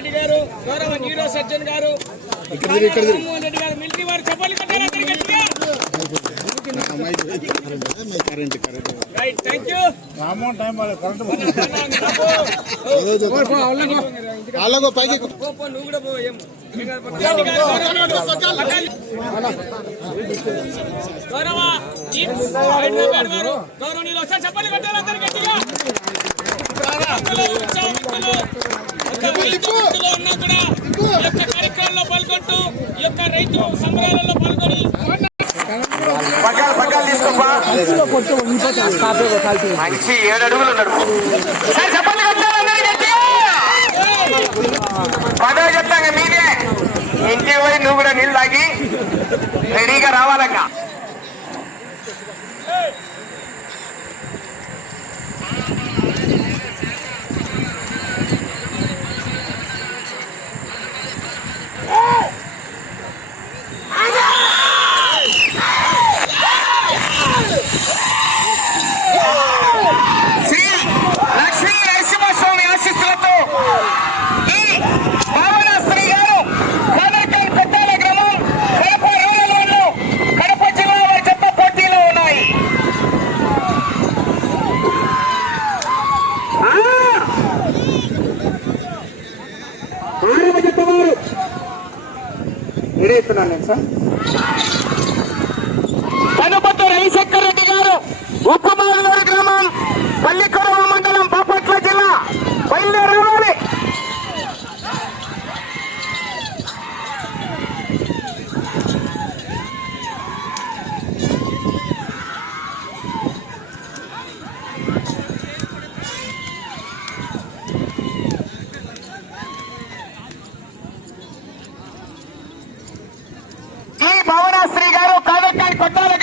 రెడ్డి గారు గౌరవ zero surgeon గారు మిలిటరీ వారు చెప్పాలి గౌరవ హైదరాబాద్ వారు గౌరవ నీళ్ళు చెప్పాలి యొక్క కార్యక్రమంలో పాల్గొంటూ ఈ యొక్క రైతు సంబరాలలో పాల్గొని మంచి ఏడు అడుగులు నడుపు పదో చెప్తాంగా మీదే ఇంటి పోయి నువ్వు కూడా నీళ్ళు తాగి రెడీగా రావాలంగా పట్టాల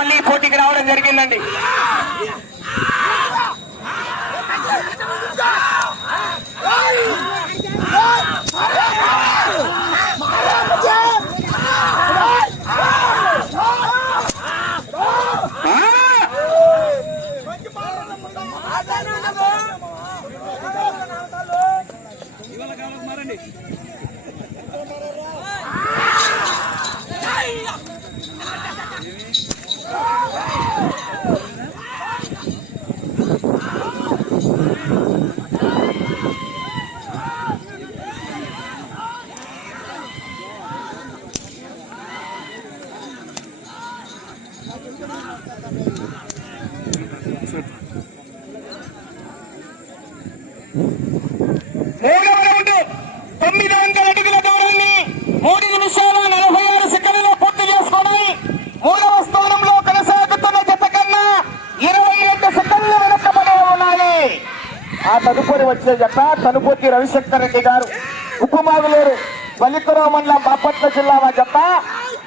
మళ్ళీ పోటీకి రావడం జరిగిందండి. తదుపరి వచ్చే జత తనుపూర్తి రవిశంకర్ రెడ్డి గారు. ఉక్కుమాగులూరు బలికురవ మండలం బాపట్ల జిల్లా మా జత.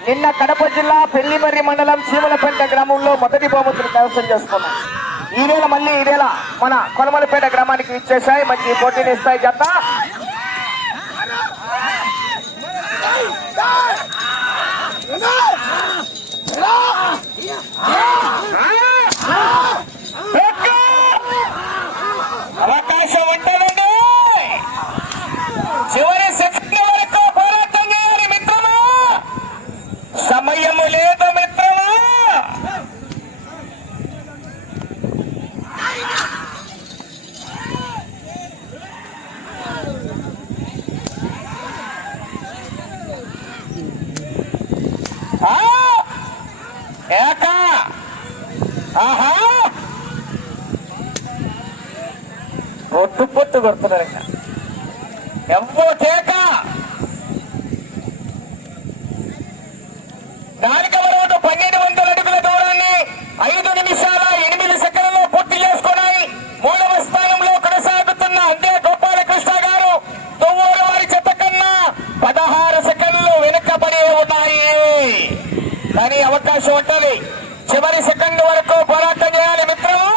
నిన్న కడప జిల్లా పెళ్ళిమర్రి మండలం చీమలపేట గ్రామంలో మొదటి బహుమతులు కైవసం చేసుకున్నాం. ఈ నెల మళ్ళీ ఈ నెల మన కొలమలపేట గ్రామానికి ఇచ్చేసాయి మంచి పోటీని ఇస్తాయి జత అవకాశం ఉంటుందండి చివరి సెకండ్ వరకు పోరాటం చేయాలి మిత్రమా సమయము లేదు మిత్రమా ఆ! ఏక ఆహా పొట్టు పొట్టు కొడుతున్నారు ఇంకా. ఎవో కేక దానిక రౌండ్ పన్నెండు వందల అడుగుల దూరాన్ని ఐదు నిమిషాల ఎనిమిది సెకండ్లు పూర్తి చేసుకున్నాయి. మూడవ స్థానంలో కొనసాగుతున్న అందే గోపాలకృష్ణ గారు తొవ్వూరు వారి చెత్త కన్నా పదహారు సెకండ్లు వెనుకబడి ఉన్నాయి. కానీ అవకాశం ఉంటుంది. చివరి సెకండ్ వరకు పోరాటం చేయాలి మిత్రులు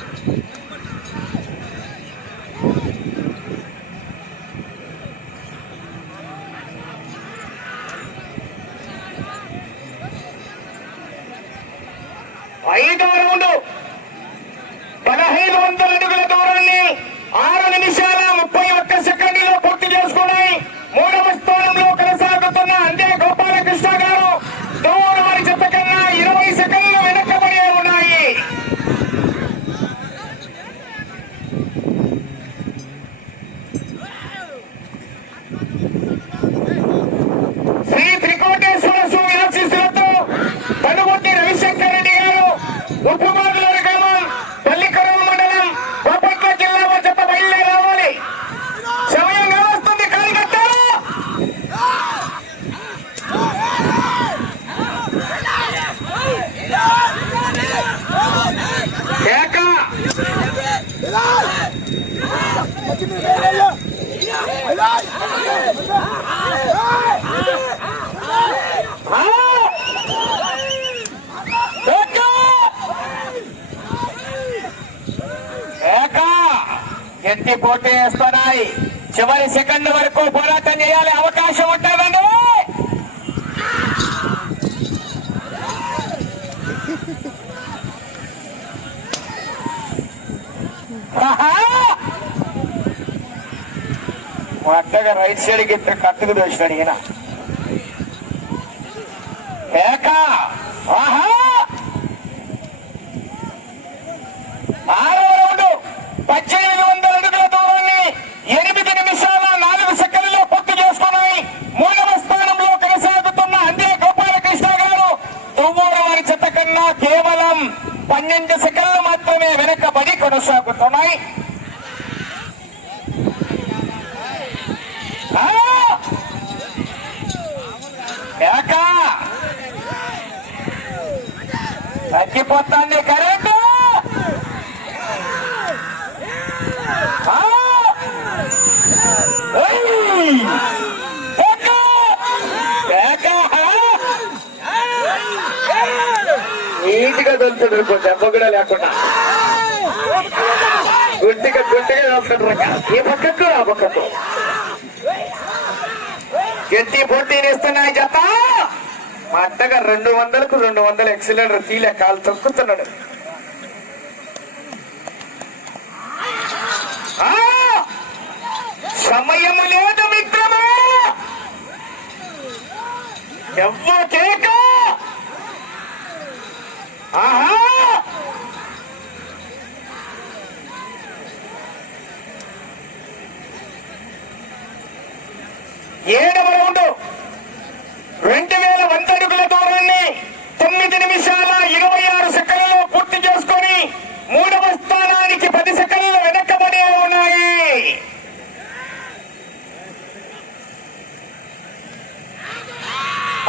పోరాటం చేయాలి అవకాశం ఉంటుందండి ఆహా! మా అత్తగా రైట్ సైడ్కి ఇద్దరు కట్టుకు దోచినాడు ఈయన ఏక ఆహా ఆరో రౌండ్ పద్దెనిమిది వందల అడుగుల దూరాన్ని ఎనిమిది నిమిషాల నాలుగు సెకండ్లలో పూర్తి చేసుకున్నాయి మూడవ స్థానంలో కొనసాగుతున్న అందే గోపాలకృష్ణ గారు తువ్వూరు వారి చెత్త కన్నా కేవలం పన్నెండు సెకండ్లు మాత్రమే వెనకబడి కొనసాగుతున్నాయి ఆ! గట్టిగా దొరుకుతుంది కొంచెం దెబ్బ కూడా లేకుండా. గుడ్డిగా గుడ్డిగా దొరుకుతుంటారు ఈ పక్కకు ఆ పక్కకు. గట్టి పోటీ నేస్తున్నాయి చెత్త మా అత్తగారు రెండు వందలకు రెండు వందల ఎక్సిలెండర్ తీలే కాలు తొక్కుతున్నాడు. సమయం లేదు మిత్రమా! ఎవ్వ కేకా! ఆహా! ఏడవ రౌండ్ రెండు వేల వంద అడుగుల దూరాన్ని తొమ్మిది నిమిషాల ఇరవై ఆరు సెకండ్లలో పూర్తి చేసుకొని మూడవ స్థానానికి పది సెకండ్లు వెనకబడి ఉన్నాయి.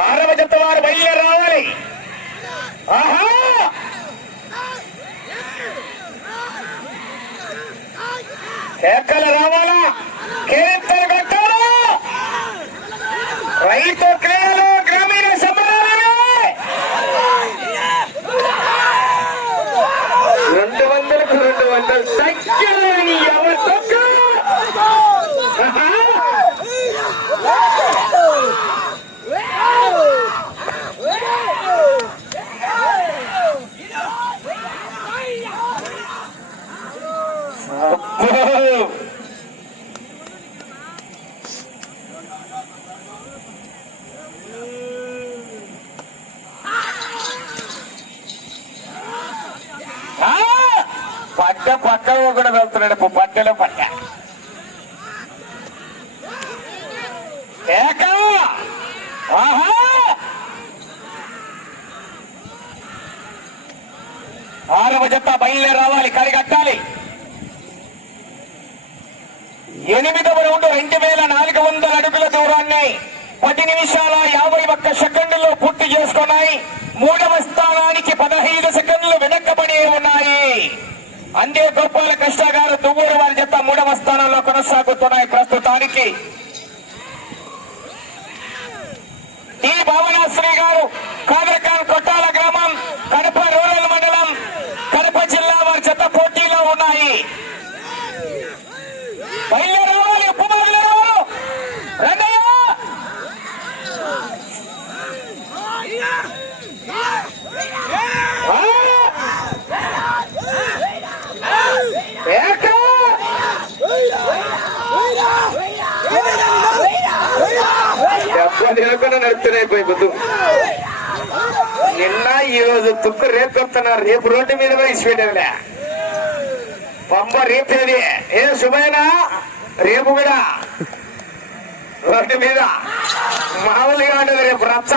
ఆరవ జత వారు బయలుదేరి ఆహా! కేకలు రావాలా? కేరింతలు కట్టాలా? రైతు క్రీడలు గ్రామీణ సమరాలే రెండు వందలకు రెండు వందలు తగ్గలేని ఎవరు తగ్గ ఆ! పట్ట పక్క కూడా వెళ్తున్నాడు. ఇప్పుడు పట్టెలో పట్ట ఏక ఆహా ఆరవ జత బయలుదేరి రావాలి కరిగట్టాలి ఎనిమిదవ రౌండ్ రెండు వేల నాలుగు వందల అడుగుల దూరాన్ని పది నిమిషాల యాభై ఒక్క సెకండ్లలో పూర్తి చేసుకున్నాయి మూడవ స్థానానికి పదహైదు సెకండ్లు వెనక్కబడి ఉన్నాయి అందే గోపాల కృష్ణ గారు దువ్వూరు వారి జత మూడవ స్థానంలో కొనసాగుతున్నాయి ప్రస్తుతానికి. ఈ భావనాశ్రీ గారు కాదరకాన్ కొట్టాల గ్రామం కడప రూరల్ మండలం కడప జిల్లా వారి జత పోటీలో ఉన్నాయి బయలుదేరి రావాలి ఉప్పు మొదలు రావాలి రండయ్య ఆ! ఏక! దెబ్బ తినకుండా నడుస్తున్నాయి బుద్ధు. నిన్న ఈ రోజు తుక్కు రేపు చెప్తున్నారు రేపు రోడ్డు మీద కూడా ఇచ్చిపెట్టేదిలే పంప రేపేది ఏ శుభైనా రేపు కూడా. రోడ్డు మీద. మామూలుగా ఉండదు రేపు రచ్చ.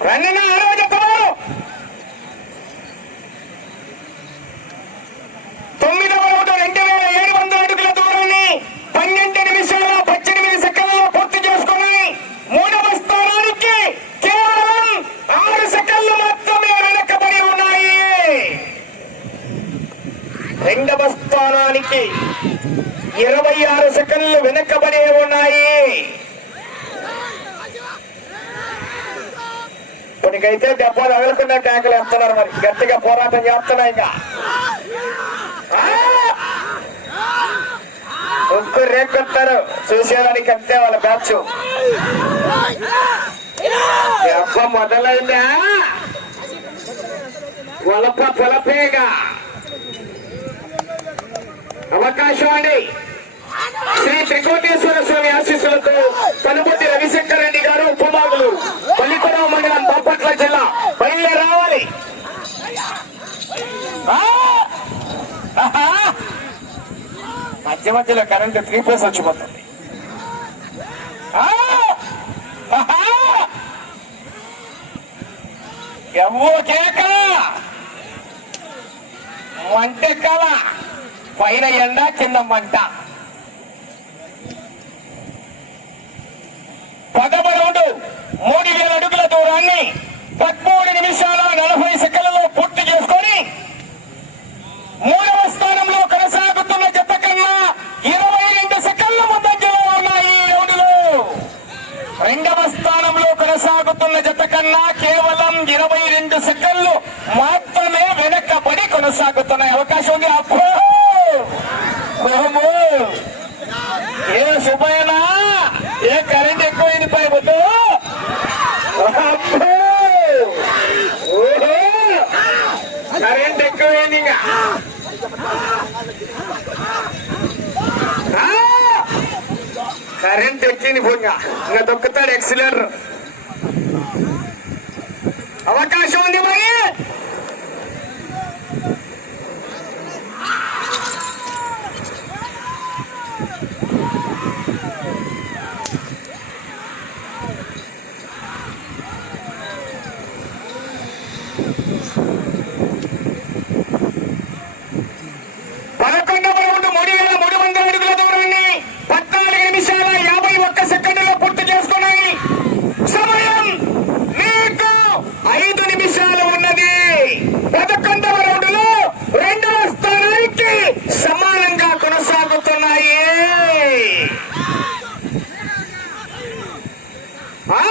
రంగన్న ఆరో చెప్పవారు తొమ్మిది రౌండ్ రెండు వేల ఏడు వందల అడుగుల దూరాన్ని పన్నెండు నిమిషాల పద్దెనిమిది సెకండ్లలో పూర్తి చేసుకుని మూడవ స్థానానికి కేవలం ఆరు సెకండ్లు మాత్రమే వెనకబడి ఉన్నాయి రెండవ స్థానానికి ఇరవై ఆరు సెకండ్లు వెనకబడి ఉన్నాయి ఇప్పటికైతే దెబ్బలు తగలకుండా ట్యాంకులు వేస్తున్నారు మరి. గట్టిగా పోరాటం చేస్తున్నాయి ఇంకా. ఉక్కు రేకొత్తారు. చూసేదానికి అంతే వాళ్ళ బ్యాచ్. దెబ్బ మొదలైందా? వలప పొలపేగా. అవకాశం అండి. శ్రీ త్రికోటేశ్వర స్వామి ఆశీస్సులతో కనుపతి రవిశంకర్ రెడ్డి గారు ఉపమాగులు పల్లికొరావు మండలం బాపట్ల జిల్లా బయలుదేరి రావాలి మధ్య మధ్యలో కరెంటు త్రీ ప్లేస్ వచ్చిపోతుంది. ఎవ్వో కేక! మంటే కళ పైన ఎండ కింద మంట. పదవ మూడు వేల అడుగుల దూరాన్ని పదమూడు నిమిషాల నలభై సెకండ్లలో పూర్తి చేసుకొని మూడవ స్థానంలో కొనసాగుతున్న జత కన్నా ఇరవై రెండు సెకండ్ల ముందంజలో ఉన్నాయి ఈ రౌండ్లో రెండవ స్థానంలో కొనసాగుతున్న జత కన్నా కేవలం ఇరవై రెండు సెకండ్లు మాత్రమే వెనక్కబడి కొనసాగుతున్నాయి అవకాశం ఉంది అబ్బో ఓహో! ఏ శుభైనా ఏ కరెంట్ ఎక్కువైంది పై వద్దు అబ్బో! కరెంట్ ఎక్కింది పోగా ఇంకా దొక్కుతాడు ఎక్సిలర్ అవకాశం ఉంది మరి పదకొండవ రౌండ్ మూడు వేల మూడు వందల అడుగుల దూరాన్ని పద్నాలుగు నిమిషాల యాభై ఒక్క సెకండ్లో పూర్తి చేసుకున్నాయి సమయం మీకు ఐదు నిమిషాలు ఉన్నది పదకొండవ రౌండ్లో రెండవ స్థానానికి సమానంగా కొనసాగుతున్నాయి ఆ!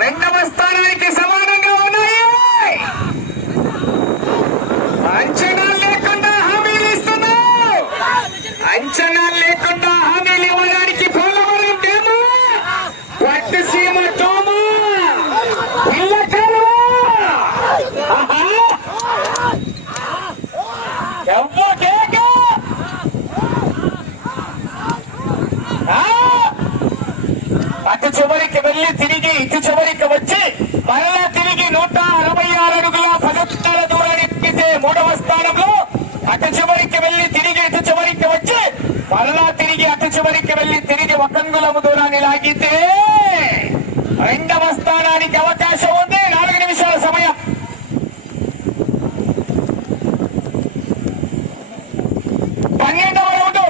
రెండవ స్థానానికి సమానంగా ఉన్నాయి అంచనా లేకుండా హామీలు ఇస్తున్నావు అంచనా లేకుండా హామీలు ఇవ్వడానికి పోలవరం డేమో పట్టుసీమ తోము పిల్ల కాలువ ఆహా! ఎవ్వ కేక! ఆ! అటు చివరికి వెళ్ళి తిరిగి ఇటు చివరికి వచ్చి మరలా తిరిగి నూట అరవై ఆరు అడుగుల పదొత్తర దూరాన్ని మూడవ స్థానంలో అటు చివరికి వెళ్ళి తిరిగి ఇటు చివరికి వచ్చి మరలా తిరిగి అటు చివరికి వెళ్ళి తిరిగి ఒకంగులము దూరాన్ని లాగితే రెండవ స్థానానికి అవకాశం ఉంది. నాలుగు నిమిషాల సమయం. పన్నెండవ రౌండ్.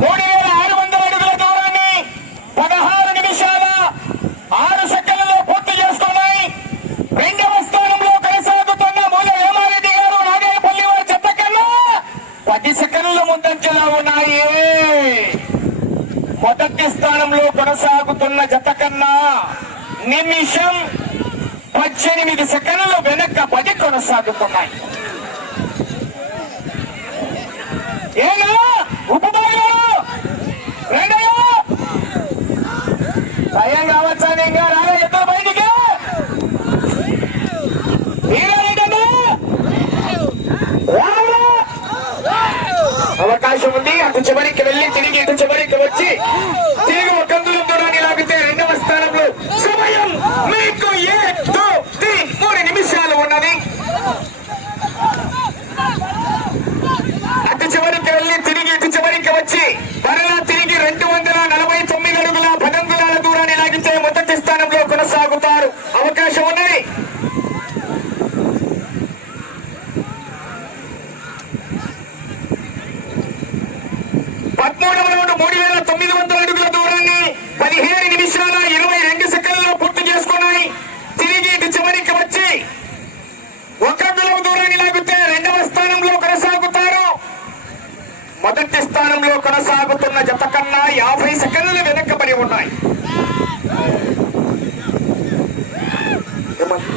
మూడు వేల ఆరు వందల అడుగుల దూరాన్ని పదహారు నిమిషాల ఆరు సెకండ్లలో పూర్తి చేసుకున్నాయి రెండవ స్థానంలో కొనసాగుతున్న మూల వేమారెడ్డి గారు నాగేపల్లి వారి చెత్త కన్నా పది సెకండ్ల ముందంజలో ఉన్నాయి మొదటి స్థానంలో కొనసాగుతున్న జత కన్నా నిమిషం పద్దెనిమిది సెకండ్లు వెనక పది కొనసాగుతున్నాయి. ఏనా? ఉపభాగాలు రెండయ్యా? భయం కావచ్చా నేను రాలే ఎద్దు బయటికి వీరారెడ్డన్నా? రావాలా? అవకాశం ఉంది అటు చివరికి వెళ్ళి తిరిగి ఇటు చివరికి వచ్చి తిరిగి ఒక కందులు దూరాన్ని లాగితే రెండవ స్థానంలో సమయం మీకు ఏ దో, తి, మూడు నిమిషాలు ఉన్నది. అటు చివరికి వెళ్ళి తిరిగి ఇటు చివరికి వచ్చి మరలా తిరిగి రెండు వందల నలభై తొమ్మిది అడుగుల పదంగులాల దూరాన్ని లాగితే మొదటి స్థానంలో కొనసాగుతారు అవకాశం ఉన్నది పదమూడవ రౌండ్ మూడు వేల తొమ్మిది వందల అడుగుల దూరాన్ని పదిహేను నిమిషాల ఇరవై రెండు సెకండ్లలో పూర్తి చేసుకున్నాయి తిరిగి ఇటు చివరికి వచ్చి ఒక అంగుళం దూరాన్ని లాగితే రెండవ స్థానంలో కొనసాగుతారు మొదటి స్థానంలో కొనసాగుతున్న జత కన్నా యాభై సెకండ్లు వెనక్కబడి ఉన్నాయి ఏమన్నా?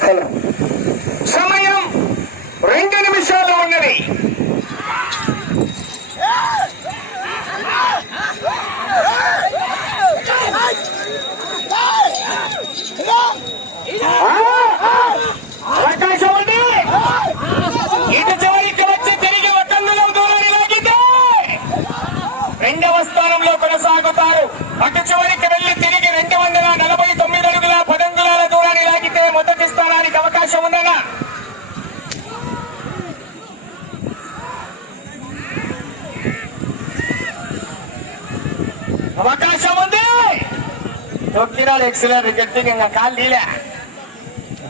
హలో సమయం రెండు నిమిషాలు ఉన్నది అవకాశం ఉంది ఇటు చివరికి వచ్చి తిరిగి ఒకందులో దూరాన్ని లాగితే రెండవ స్థానంలో కొనసాగుతారు అటు చివరికి వెళ్ళి తిరిగి రెండు వందల నలభై తొమ్మిది అడుగుల పదంగులాల దూరాన్ని లాగితే మొదటి స్థానానికి అవకాశం ఉందన్నా అవకాశం ఉంది తొక్కినాడు ఎక్సలెంట్ గట్టిగా ఇంకా కాలు నీలే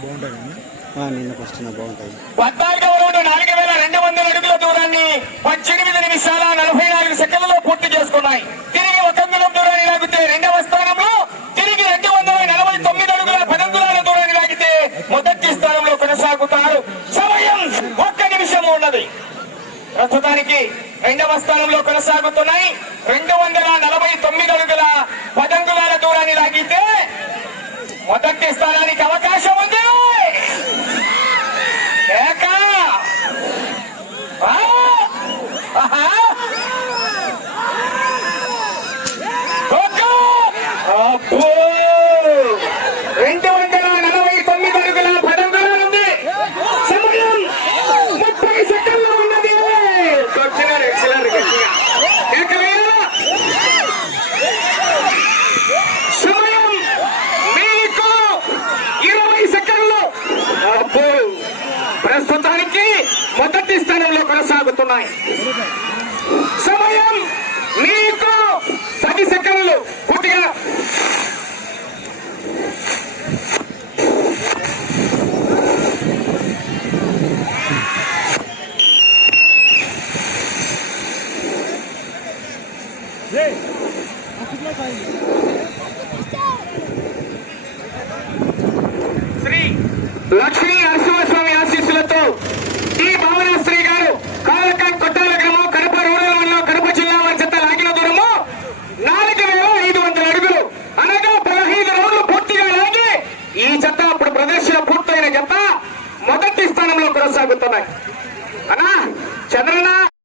బాగుంటాయి. కానీ నిన్న ఫస్ట్ బాగుంటాయి. పద్నాలుగవ రౌండ్ నాలుగు వేల రెండు వందల అడుగుల దూరాన్ని పద్దెనిమిది నిమిషాల నలభై నాలుగు సెకండ్లలో పూర్తి చేసుకున్నాయి. తిరిగి ఒక అంగుళం దూరాన్ని లాగితే రెండవ స్థానంలో తిరిగి రెండు వందల నలభై తొమ్మిది అడుగుల పదంగులాల దూరాన్ని లాగితే మొదటి స్థానంలో కొనసాగుతారు. సమయం ఒక్క నిమిషం ఉన్నది. ప్రస్తుతానికి రెండవ స్థానంలో కొనసాగుతున్నాయి. రెండు వందల నలభై తొమ్మిది అడుగుల పదంగులాల దూరాన్ని లాగితే మొదటి స్థానానికి అవకాశం